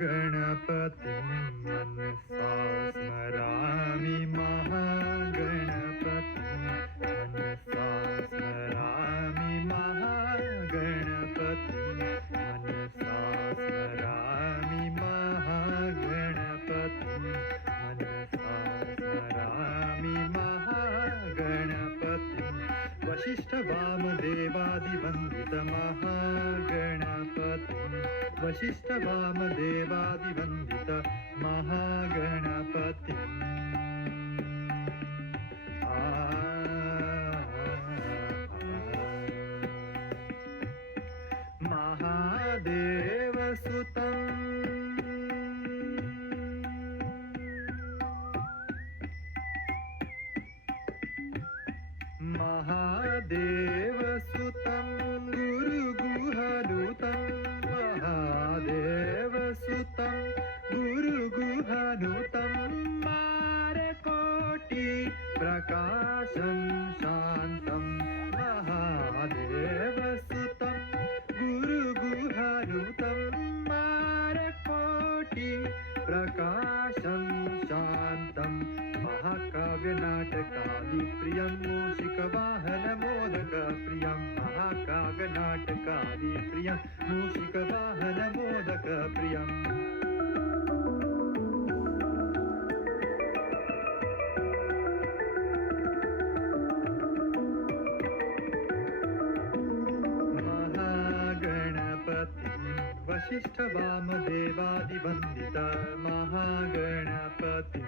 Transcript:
महागणपतिं मनसा स्मरामि महागणपतिं मनसा स्मरामि महागणपतिं मनसा स्मरामि महागणपतिं मनसा स्मरामि महागणपतिं वसिष्ठवामदेवादिवन्दित महागणपतिं वसिष्ठवामदेवादिवन्दित महागणपतिम् महादेवसुतं गुरुगुहनुतं महादेवसुतं गुरुगुहनुतं मारकोटि प्रकाशं शान्तं महादेवसुतं गुरुगुहनुतं मारकोटि प्रकाशं शान्तं महाकाव्यनाटकादिप्रियं मूषिकवाहनमोदकप्रियं महाकाव्यनाटकादिप्रियं मूषिकवाहनमोदकप्रियम् महागणपतिं वसिष्ठवामदेवादिवन्दित महागणपतिं